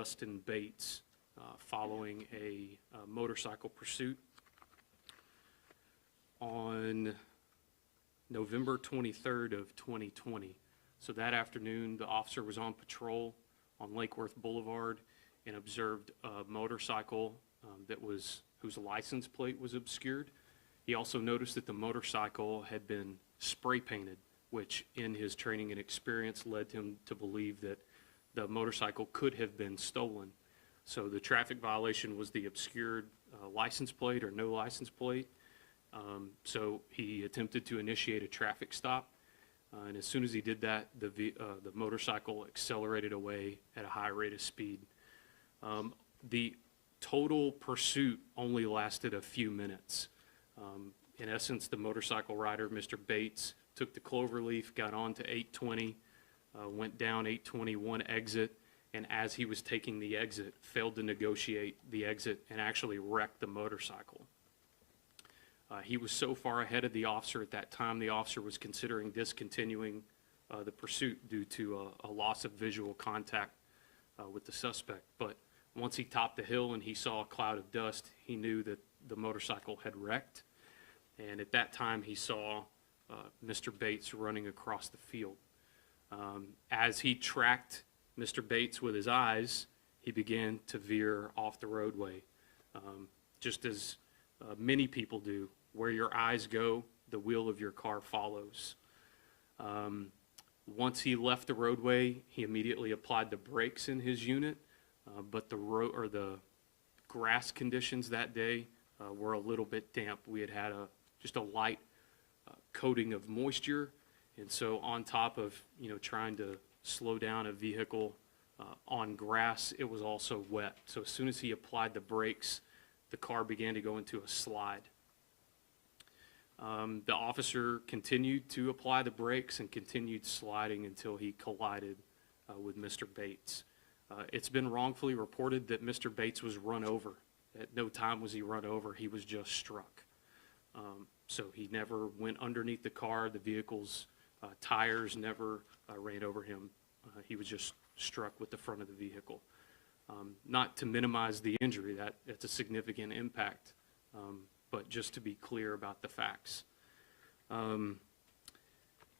Dustin Bates following a motorcycle pursuit. On November 23rd of 2020. So that afternoon, the officer was on patrol on Lake Worth Boulevard and observed a motorcycle whose license plate was obscured. He also noticed that the motorcycle had been spray painted, which in his training and experience led him to believe that the motorcycle could have been stolen. So the traffic violation was the obscured license plate or no license plate. So he attempted to initiate a traffic stop, and as soon as he did that, the motorcycle accelerated away at a high rate of speed. The total pursuit only lasted a few minutes. In essence, the motorcycle rider, Mr. Bates, took the cloverleaf, got on to 820, went down 821 exit, and as he was taking the exit, failed to negotiate the exit and actually wrecked the motorcycle. He was so far ahead of the officer at that time, the officer was considering discontinuing the pursuit due to a loss of visual contact with the suspect. But once he topped the hill and he saw a cloud of dust, he knew that the motorcycle had wrecked. And at that time, he saw Mr. Bates running across the field. As he tracked Mr. Bates with his eyes, he began to veer off the roadway, just as many people do. Where your eyes go, the wheel of your car follows. Once he left the roadway, he immediately applied the brakes in his unit, but the grass conditions that day were a little bit damp. We had just a light coating of moisture, and so on top of trying to slow down a vehicle on grass, it was also wet. So as soon as he applied the brakes, the car began to go into a slide. The officer continued to apply the brakes and continued sliding until he collided with Mr. Bates. It's been wrongfully reported that Mr. Bates was run over. At no time was he run over, he was just struck. So he never went underneath the car, the vehicle's tires never ran over him. He was just struck with the front of the vehicle. Not to minimize the injury, that's a significant impact, but just to be clear about the facts.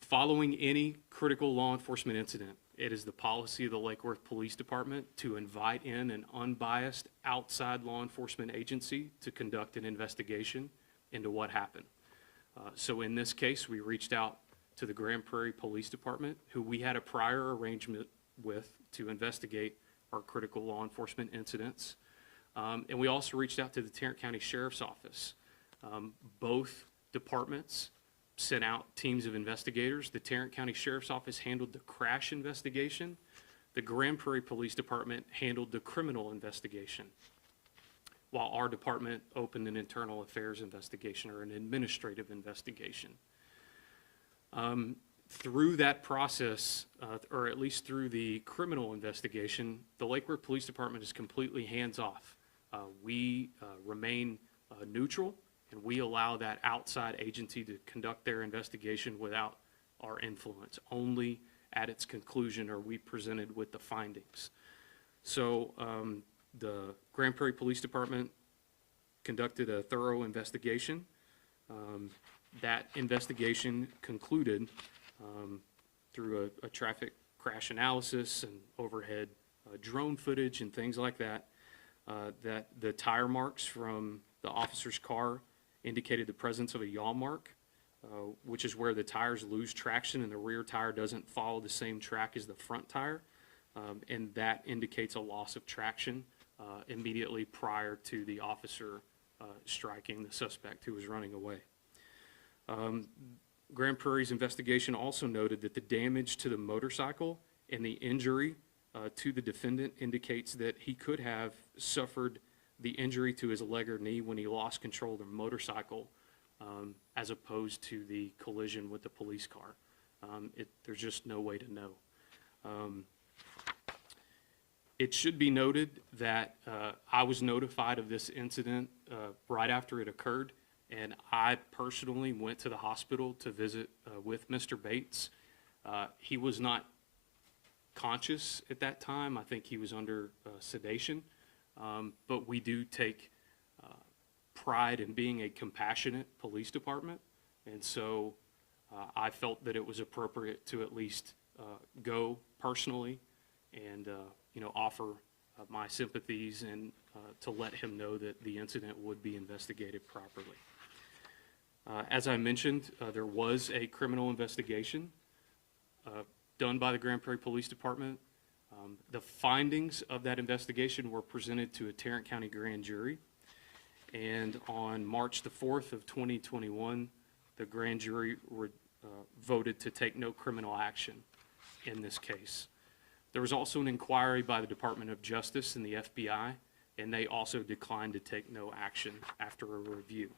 Following any critical law enforcement incident, it is the policy of the Lake Worth Police Department to invite in an unbiased outside law enforcement agency to conduct an investigation into what happened. So in this case, we reached out to the Grand Prairie Police Department, who we had a prior arrangement with to investigate our critical law enforcement incidents. And we also reached out to the Tarrant County Sheriff's Office. Both departments sent out teams of investigators. The Tarrant County Sheriff's Office handled the crash investigation. The Grand Prairie Police Department handled the criminal investigation, while our department opened an internal affairs investigation or an administrative investigation. Through that process, or at least through the criminal investigation, the Lake Worth Police Department is completely hands-off. We remain neutral, and we allow that outside agency to conduct their investigation without our influence. Only at its conclusion are we presented with the findings. So the Grand Prairie Police Department conducted a thorough investigation. That investigation concluded through a traffic crash analysis and overhead drone footage and things like that, that the tire marks from the officer's car indicated the presence of a yaw mark, which is where the tires lose traction and the rear tire doesn't follow the same track as the front tire, and that indicates a loss of traction immediately prior to the officer striking the suspect who was running away. Grand Prairie's investigation also noted that the damage to the motorcycle and the injury to the defendant indicates that he could have suffered the injury to his leg or knee when he lost control of the motorcycle, as opposed to the collision with the police car. There's just no way to know. It should be noted that I was notified of this incident right after it occurred, and I personally went to the hospital to visit with Mr. Bates. He was not conscious at that time. I think he was under sedation. But we do take pride in being a compassionate police department. And so I felt that it was appropriate to at least go personally and, offer my sympathies and to let him know that the incident would be investigated properly. As I mentioned, there was a criminal investigation done by the Grand Prairie Police Department. The findings of that investigation were presented to a Tarrant County grand jury. And on March the 4th of 2021, the grand jury voted to take no criminal action in this case. There was also an inquiry by the Department of Justice and the FBI, and they also declined to take no action after a review.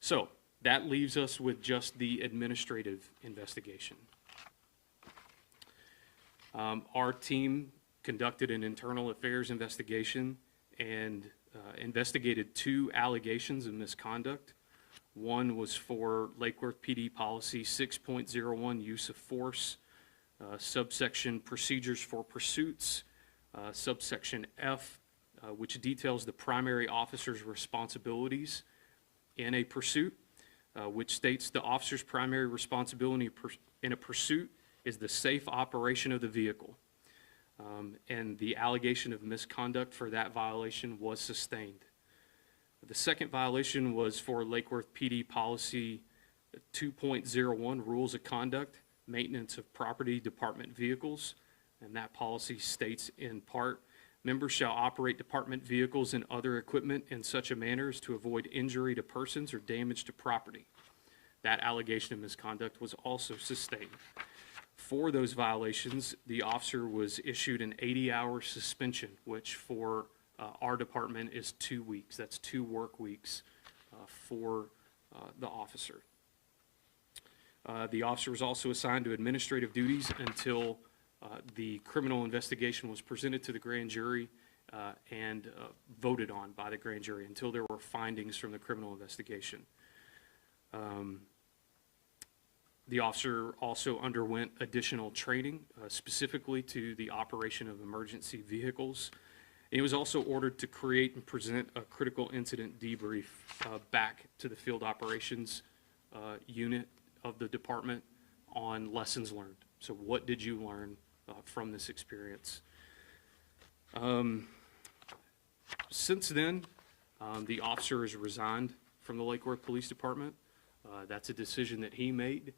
So that leaves us with just the administrative investigation. Our team conducted an internal affairs investigation and investigated 2 allegations of misconduct. One was for Lake Worth PD Policy 6.01, use of force, subsection procedures for pursuits, subsection F, which details the primary officer's responsibilities in a pursuit, which states the officer's primary responsibility in a pursuit is the safe operation of the vehicle. And the allegation of misconduct for that violation was sustained. The second violation was for Lake Worth PD Policy 2.01, rules of conduct, maintenance of property department vehicles. And that policy states in part, members shall operate department vehicles and other equipment in such a manner as to avoid injury to persons or damage to property. That allegation of misconduct was also sustained. For those violations, the officer was issued an 80-hour suspension, which for our department is 2 weeks. That's 2 work weeks for the officer. The officer was also assigned to administrative duties until the criminal investigation was presented to the grand jury and voted on by the grand jury, until there were findings from the criminal investigation. The officer also underwent additional training, specifically to the operation of emergency vehicles. He was also ordered to create and present a critical incident debrief back to the field operations unit of the department on lessons learned. So what did you learn from this experience? Since then, the officer has resigned from the Lake Worth Police Department. That's a decision that he made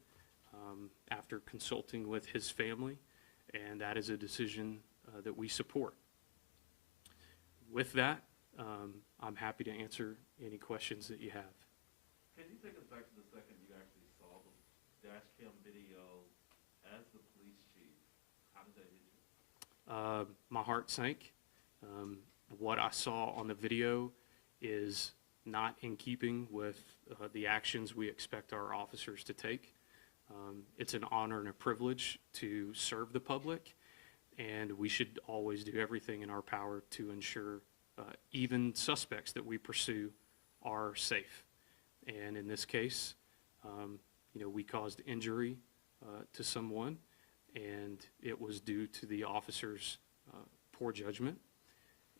after consulting with his family, and that is a decision that we support. With that, I'm happy to answer any questions that you have. Can you take us back to the second you actually saw the dash cam video as the police chief? How did that hit you? My heart sank. What I saw on the video is not in keeping with the actions we expect our officers to take. It's an honor and a privilege to serve the public, and we should always do everything in our power to ensure even suspects that we pursue are safe. And in this case, we caused injury to someone, and it was due to the officer's poor judgment.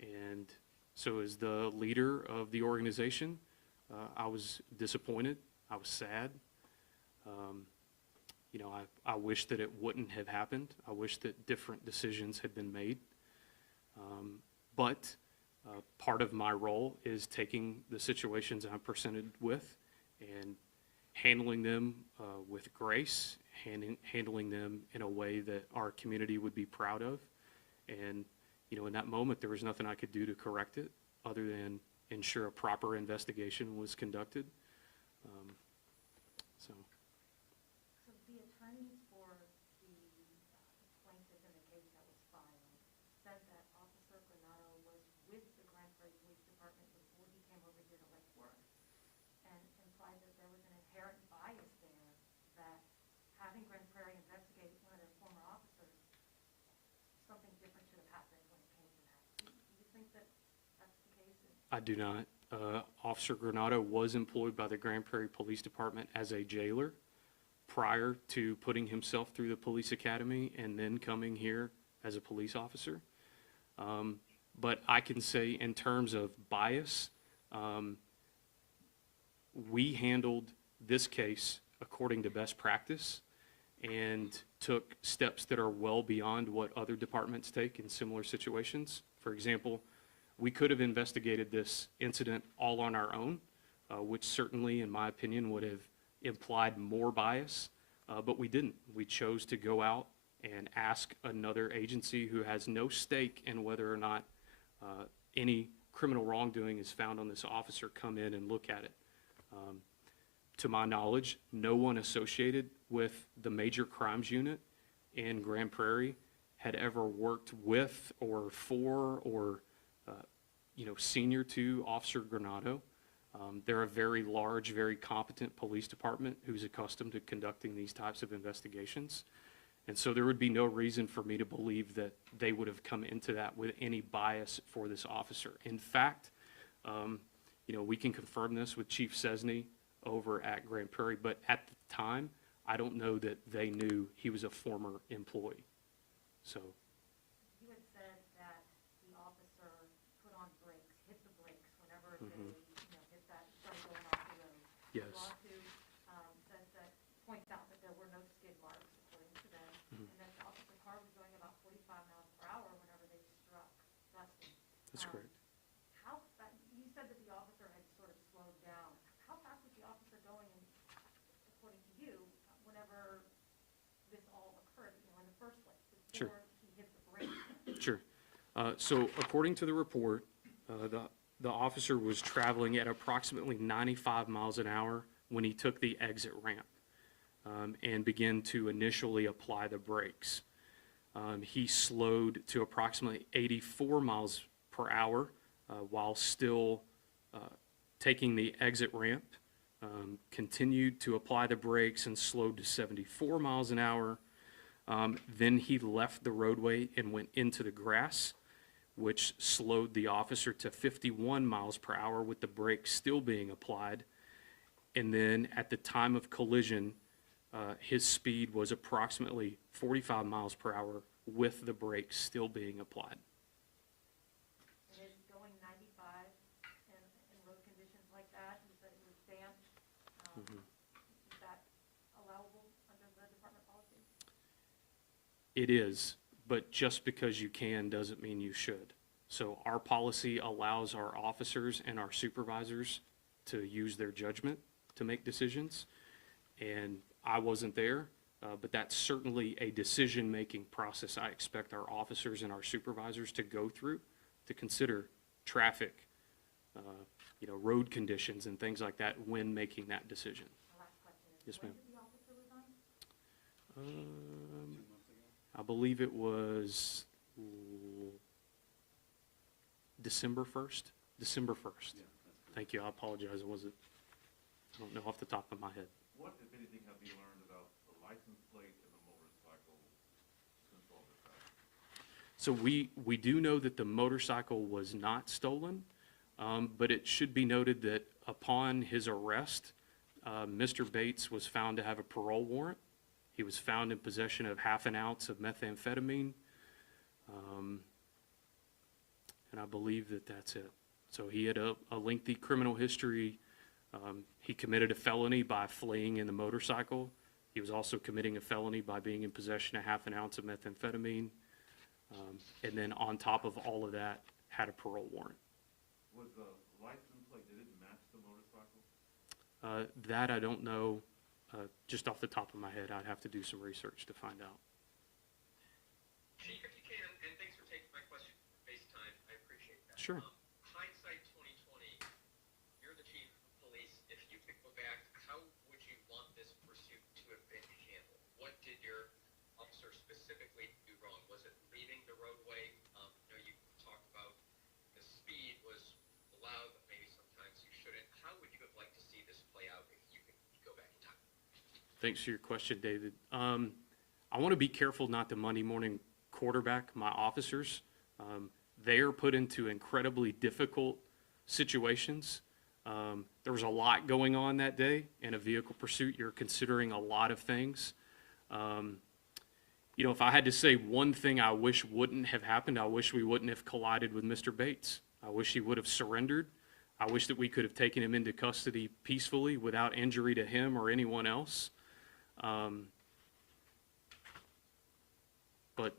And so as the leader of the organization, I was disappointed. I was sad. I wish that it wouldn't have happened. I wish that different decisions had been made. But part of my role is taking the situations I'm presented with and handling them with grace, handling them in a way that our community would be proud of. And, in that moment, there was nothing I could do to correct it other than ensure a proper investigation was conducted. So the attorneys for the plaintiff in the case that was filed said that Officer Granado was with the Grand Prairie Police Department before he came over here to Lake Worth, and implied that there was an inherent bias there, that having Grand Prairie investigate one of their former officers, something different should have happened when it came to that. Do you think that that's the case? I do not. Officer Granado was employed by the Grand Prairie Police Department as a jailer prior to putting himself through the police academy and then coming here as a police officer. But I can say in terms of bias, we handled this case according to best practice and took steps that are well beyond what other departments take in similar situations. For example, we could have investigated this incident all on our own, which certainly, in my opinion, would have implied more bias, but we didn't. We chose to go out and ask another agency who has no stake in whether or not any criminal wrongdoing is found on this officer come in and look at it. To my knowledge, no one associated with the major crimes unit in Grand Prairie had ever worked with or for or senior to Officer Granado. They're a very large, very competent police department who's accustomed to conducting these types of investigations. And so there would be no reason for me to believe that they would have come into that with any bias for this officer. In fact, we can confirm this with Chief Cesny over at Grand Prairie, but at the time, I don't know that they knew he was a former employee. So, You had said that the officer put on brakes, hit the brakes whenever they, hit that, started going off the road. yes. The lawsuit says that, points out that there were no skid marks, according to them, and that the officer's car was going about 45 miles per hour whenever they struck Dustin. That's correct. You said that the officer had sort of slowed down. How fast was the officer going, according to you, whenever this all occurred, in the first place, Sure. before he hit the brakes? Sure. So according to the report, the officer was traveling at approximately 95 miles an hour when he took the exit ramp and began to initially apply the brakes. He slowed to approximately 84 miles per hour while still taking the exit ramp, continued to apply the brakes and slowed to 74 miles an hour. Then he left the roadway and went into the grass, which slowed the officer to 51 miles per hour with the brakes still being applied. And then at the time of collision, his speed was approximately 45 miles per hour with the brakes still being applied. And is going 95 in road conditions like that, you said it was damp, is that allowable under the department policy? It is, but just because you can doesn't mean you should. So our policy allows our officers and our supervisors to use their judgment to make decisions. And I wasn't there, but that's certainly a decision-making process I expect our officers and our supervisors to go through to consider traffic, road conditions and things like that when making that decision. The last question is, Yes, when ma'am. did the officer resign? I believe it was December 1st. December 1st. Yeah, that's correct. Thank you. I apologize. I don't know off the top of my head. What, if anything, have you learned about the license plate and the motorcycle since all this happened? So we do know that the motorcycle was not stolen, but it should be noted that upon his arrest, Mr. Bates was found to have a parole warrant. He was found in possession of half an ounce of methamphetamine, and I believe that that's it. So he had a lengthy criminal history. He committed a felony by fleeing in the motorcycle. He was also committing a felony by being in possession of half an ounce of methamphetamine. And then on top of all of that, had a parole warrant. Was the license plate, did it match the motorcycle? That I don't know, just off the top of my head. I'd have to do some research to find out. Chief, if you can, and thanks for taking my question for FaceTime, I appreciate that. Sure. Hindsight 2020, you're the chief of police. If you could go back, how would you want this pursuit to have been handled? What did your officer specifically do wrong? Was it leaving the roadway? You talked about the speed was allowed, but maybe sometimes you shouldn't. How would you have liked to see this play out if you could go back in time? Thanks for your question, David. I want to be careful not to Monday morning quarterback my officers. They are put into incredibly difficult situations There was a lot going on that day. In a vehicle pursuit, you're considering a lot of things. You know, if I had to say one thing I wish wouldn't have happened, I wish we wouldn't have collided with Mr. Bates. I wish he would have surrendered. I wish that we could have taken him into custody peacefully without injury to him or anyone else. But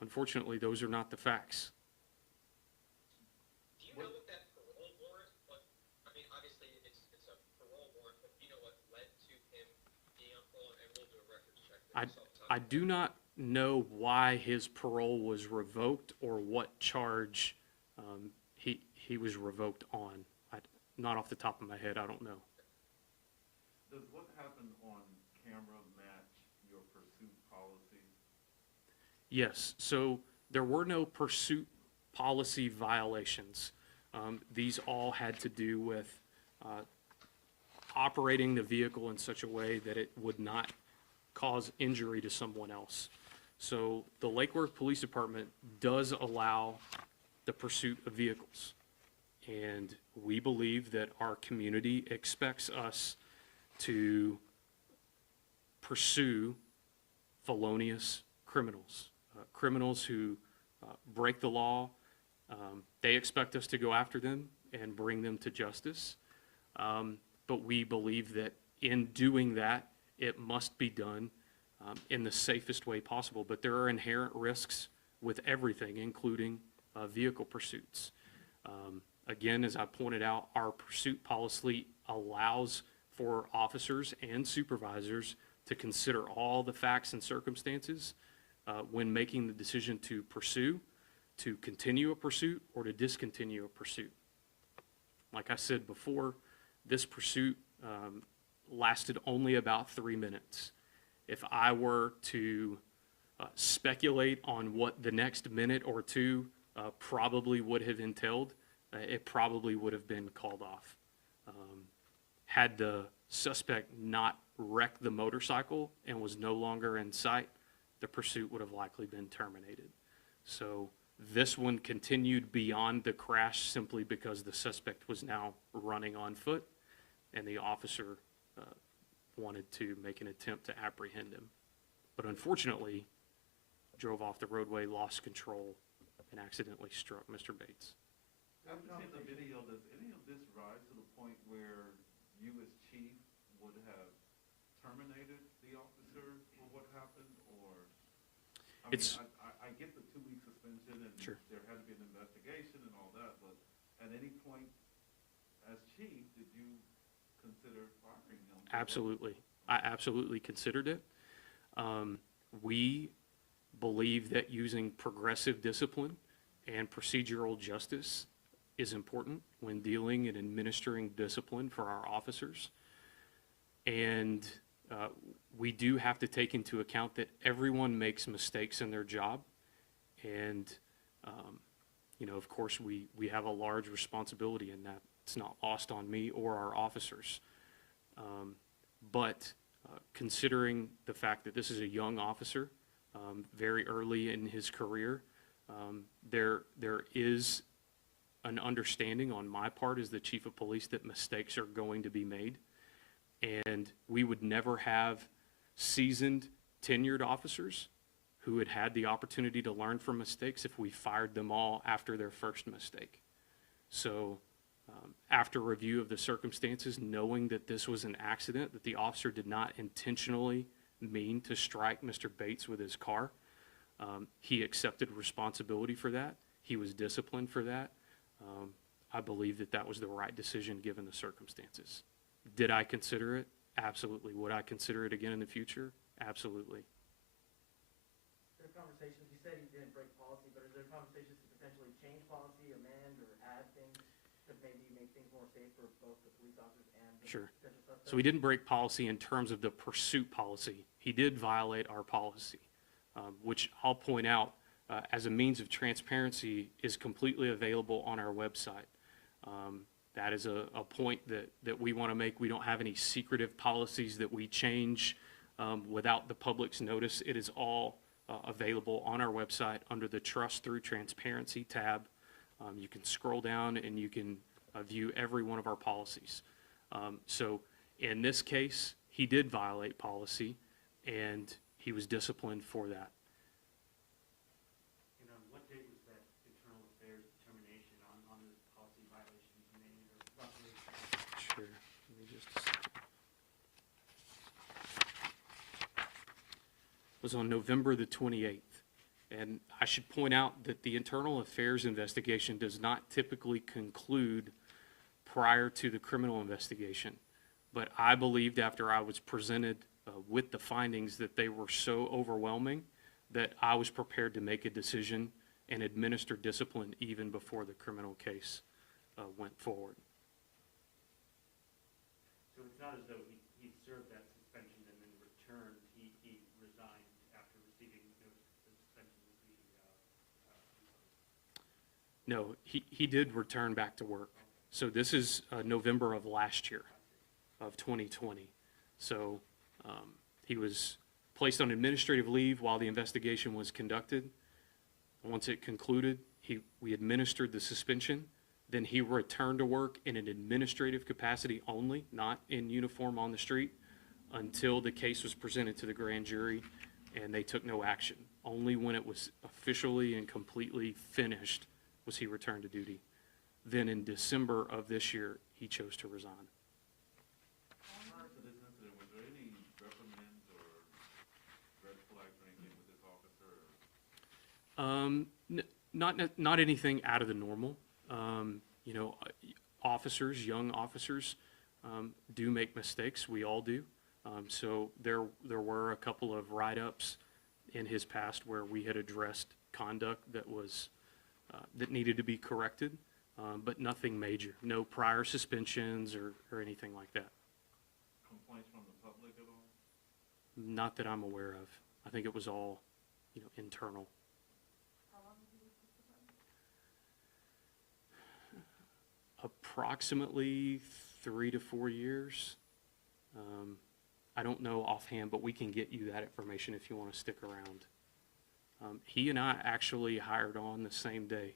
unfortunately, those are not the facts. Do you know what that parole warrant, I mean, obviously it's a parole warrant, but do you know what led to him being on parole? And we'll do a records check. I do not know why his parole was revoked or what charge he was revoked on. Not off the top of my head, I don't know. Does what happened on camera match your pursuit policy? Yes, so there were no pursuit policy violations. These all had to do with operating the vehicle in such a way that it would not cause injury to someone else. So the Lake Worth Police Department does allow the pursuit of vehicles. And we believe that our community expects us to pursue felonious criminals, criminals who break the law. They expect us to go after them and bring them to justice. But we believe that in doing that, it must be done in the safest way possible. But there are inherent risks with everything, including vehicle pursuits. Again, as I pointed out, our pursuit policy allows for officers and supervisors to consider all the facts and circumstances when making the decision to pursue, to continue a pursuit, or to discontinue a pursuit. Like I said before, this pursuit lasted only about 3 minutes. If I were to speculate on what the next minute or two probably would have entailed, it probably would have been called off. Had the suspect not wrecked the motorcycle and was no longer in sight, the pursuit would have likely been terminated. So this one continued beyond the crash simply because the suspect was now running on foot and the officer wanted to make an attempt to apprehend him. But unfortunately, drove off the roadway, lost control, and accidentally struck Mr. Bates. After seeing the video, does any of this rise to the point where you as chief would have terminated the officer for what happened, or? I get the 2-week suspension and Sure. there had to be an investigation and all that, but at any point as chief, did you consider firing him? Absolutely. I absolutely considered it. We believe that using progressive discipline and procedural justice is important when dealing and administering discipline for our officers. And we do have to take into account that everyone makes mistakes in their job. And, you know, of course, we have a large responsibility in that. It's not lost on me or our officers. But considering the fact that this is a young officer, very early in his career, there is an understanding on my part as the chief of police that mistakes are going to be made. And we would never have seasoned, tenured officers who had had the opportunity to learn from mistakes if we fired them all after their first mistake. So after review of the circumstances, knowing that this was an accident, that the officer did not intentionally mean to strike Mr. Bates with his car, he accepted responsibility for that. He was disciplined for that. I believe that that was the right decision given the circumstances. Did I consider it? Absolutely. Would I consider it again in the future? Absolutely. There are conversations, you said you didn't break policy, but are there conversations to potentially change policy, amend, or add things to maybe make things more safe for both the police officers and the Sure. potential suspects? So he didn't break policy in terms of the pursuit policy. He did violate our policy, which I'll point out as a means of transparency is completely available on our website. That is a point that we want to make. We don't have any secretive policies that we change without the public's notice. It is all available on our website under the Trust Through Transparency tab. You can scroll down and you can view every one of our policies. So in this case, he did violate policy, and he was disciplined for that. And on what date was that internal affairs determination on this policy violations made, or roughly? Sure. Give me just a second. It was on November the 28th. And I should point out that the internal affairs investigation does not typically conclude prior to the criminal investigation. But I believed after I was presented with the findings that they were so overwhelming that I was prepared to make a decision and administer discipline even before the criminal case went forward. So it's not as though he served that suspension and then returned, he resigned after receiving notice that the suspension would be imposed? No, he did return back to work. So this is November of last year, of 2020. So he was placed on administrative leave while the investigation was conducted. Once it concluded, we administered the suspension. Then he returned to work in an administrative capacity only, not in uniform on the street, until the case was presented to the grand jury and they took no action. Only when it was officially and completely finished was he returned to duty. Then in December of this year, he chose to resign. Prior to this incident, was there any reprimands or red flags or anything with this officer? Not anything out of the normal. You know, officers, young officers, do make mistakes. We all do. So there were a couple of write-ups in his past where we had addressed conduct that was that needed to be corrected, but nothing major. No prior suspensions or anything like that. Complaints from the public at all? Not that I'm aware of. I think it was all, you know, internal. How long was he with this department? Approximately 3 to 4 years. I don't know offhand, but we can get you that information if you want to stick around. He and I actually hired on the same day,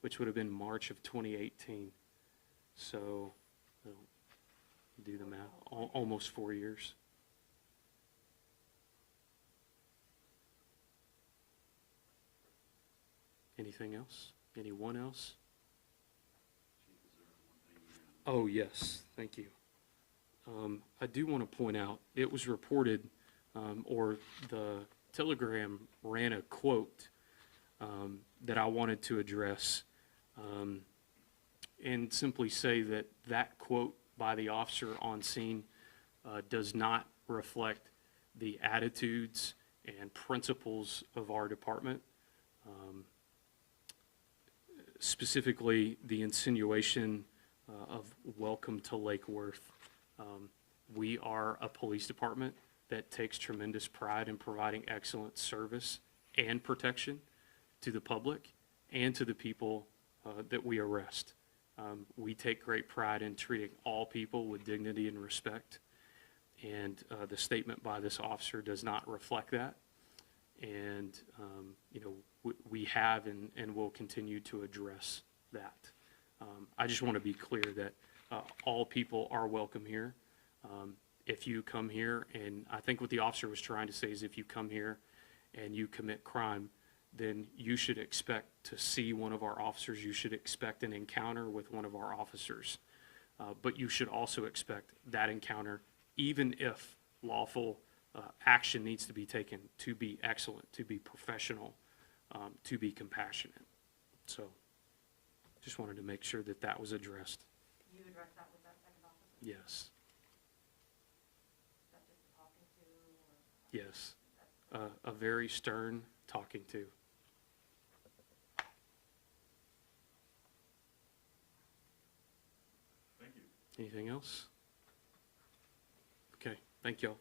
which would have been March of 2018. So, do the math, almost 4 years. Anything else? Anyone else? Oh, yes, thank you. I do want to point out, it was reported, or the Telegram ran a quote that I wanted to address, and simply say that that quote by the officer on scene does not reflect the attitudes and principles of our department. Specifically, the insinuation of welcome to Lake Worth. We are a police department that takes tremendous pride in providing excellent service and protection to the public and to the people that we arrest. We take great pride in treating all people with dignity and respect, and the statement by this officer does not reflect that. And you know, we have and will continue to address that. I just want to be clear that all people are welcome here. If you come here, and I think what the officer was trying to say is if you come here and you commit crime, then you should expect to see one of our officers. You should expect an encounter with one of our officers. But you should also expect that encounter, even if lawful action needs to be taken, to be excellent, to be professional, to be compassionate. So just wanted to make sure that that was addressed. You addressed that with that second officer? Yes, Is that just talking to, or? yes. A very stern talking to. Thank you. Anything else? Okay, thank y'all.